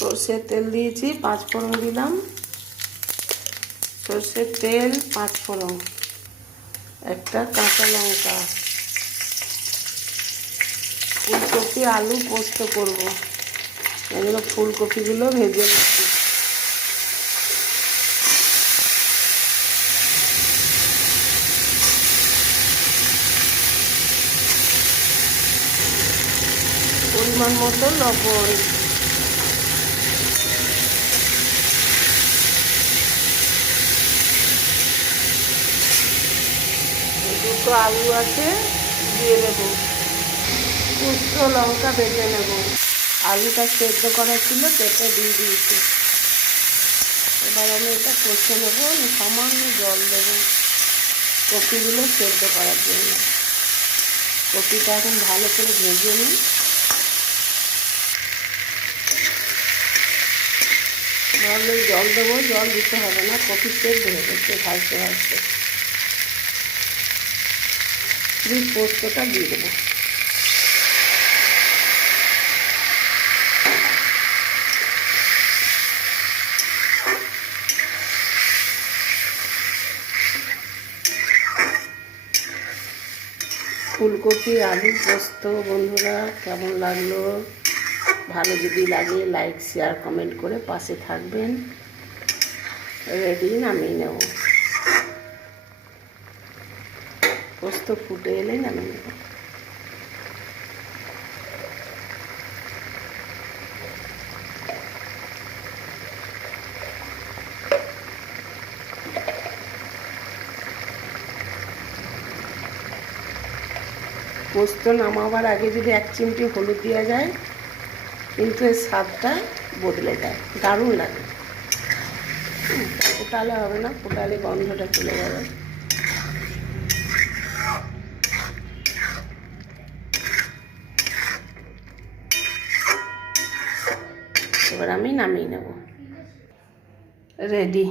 সর্ষের তেল দিয়েছি, 5 ফোড়ন দিলাম। সর্ষের তেল, 5 ফোড়ন, একটা কাঁচা লঙ্কা। ফুলকপি আলু পোস্ত করব, এগুলো ফুলকপিগুলো ভেজে নিচ্ছি। পরিমাণ মতো লবণ, দুটো আলু আছে দিয়ে দেবো। পোস্ত লঙ্কা ভেজে নেব। আলুটা সেদ্ধ করা ছিল, কেটে দিয়ে দিয়েছি। এবার আমি এটা কষে নেবো, সামান্য জল দেবো কপিগুলো সেদ্ধ করার জন্য। কপিটা এখন ভালো করে ভেজে নিই। ভালো জল দেবো, জল দিতে হবে না, কপি সেদ্ধ হয়ে গেছে ভাজতে ভাজতে। পোস্তটা দিয়ে দেবো। ফুলকপি আলু পোস্ত বন্ধুরা কেমন লাগলো? ভালো যদি লাগে লাইক শেয়ার কমেন্ট করে পাশে থাকবেন। রেডি, নামিয়ে নেব। পোস্ত ফুটে এলে নামিয়ে নেব। পোস্ত নামাবার আগে যদি 1 চিমটি হলুদ দেওয়া যায়, কিন্তু এর স্বাদটা বদলে যায়, দারুণ লাগে। ফোটালে হবে না, ফোটালে গন্ধটা চলে যাবে। এবার আমি নামিয়ে নেব। রেডি।